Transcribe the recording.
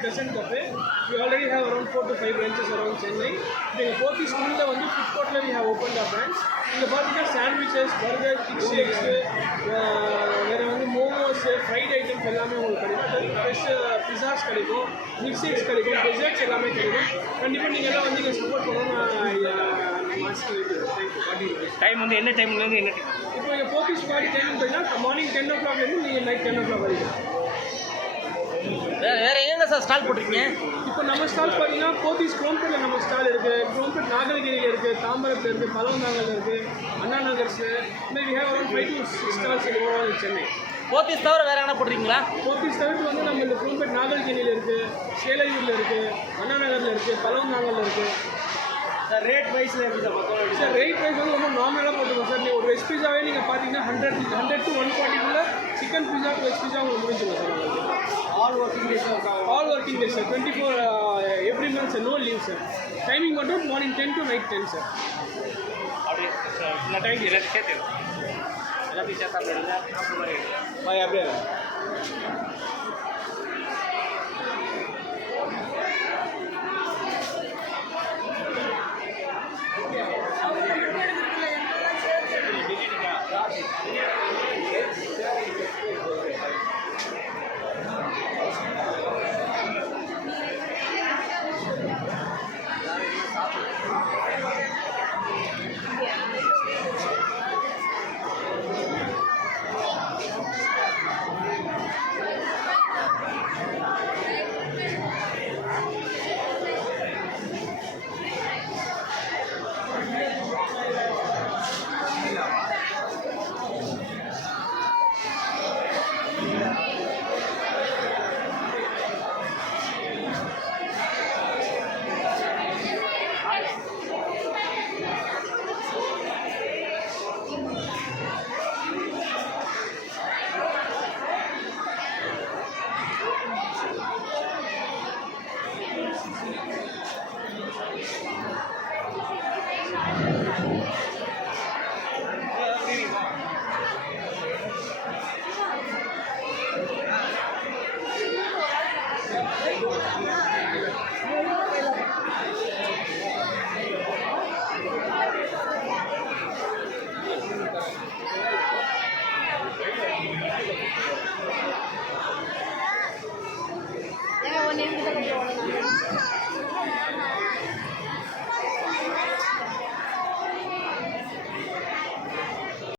Crescent Cafe. We already have around 4 to 5 branches around Chennai. எங்கள் போத்தி ஸ்கூலில் வந்து food கோர்ட்டில் we have opened a branch. இங்கே பார்த்தீங்கன்னா சாண்ட்விச்சஸ், பர்கர், கிக் ஷேக்ஸு, வேறு வந்து மோமோஸு, ஃப்ரைட் ஐட்டம்ஸ் எல்லாமே உங்களுக்கு கிடைக்கும். ஃப்ரெஷ் பிஸாஸ் கிடைக்கும், மில்க் ஷேக்ஸ் கிடைக்கும், டெசர்ட்ஸ் எல்லாமே கிடைக்கும். கண்டிப்பாக நீங்கள் எல்லாம் வந்து இங்கே சப்போர்ட் பண்ணணும். டைம் வந்து என்ன டைம்லேருந்து என்ன டைம்? இப்போ எங்கள் போத்தி ஸ்பாடி டைம் பார்த்தீங்கன்னா மார்னிங் 10 o'clock நீங்கள் நைட் 10 o'clock வரைக்கும். வேறு எங்கே சார் ஸ்டால் போட்டிருக்கீங்க? இப்போ நம்ம ஸ்டால் பார்த்தீங்கன்னா போத்தீஸ் குரோம்பேட்டில் நம்ம ஸ்டால் இருக்குது, குரோம்பேட் நாகரகிரியில் இருக்குது, தாம்பரத்தில் இருக்குது, பலவந்தாங்கல் இருக்குது, Anna Nagars. We have around 5 to 6 stalls overall Chennai. Pothys தவிர வேறு எங்கே போட்டிருக்கீங்களா? போத்தீஸ் தவிர்த்து வந்து நம்ம இந்த குரோம்பேட் நாகரகிரியில் இருக்குது, சேலையூரில் இருக்குது, அண்ணா நகரில் இருக்குது, பலவந்தாங்கல் இருக்குது. சார் ரேட் வைஸில் எப்படி சார் மக்கள்? சார் ரேட் வைஸ் வந்து ரொம்ப நார்மலாக போட்டுருக்கோம் சார். நீங்கள் ஒரு வெஜ் பிஸாவே நீங்கள் பார்த்தீங்கன்னா 100 to 140 chicken pizza veg pizza உங்களுக்கு முடிஞ்சிடும் சார். உங்களுக்கு all working days sir. 24 every month sir. No leave sir. Timing மட்டும் மார்னிங் 10 to night 10 சார். அப்படியே சார் எல்லா டைம் எல்லாத்தையும் சேர்த்து எல்லாத்தையும் சேர்த்தா அப்படியே அப்படியே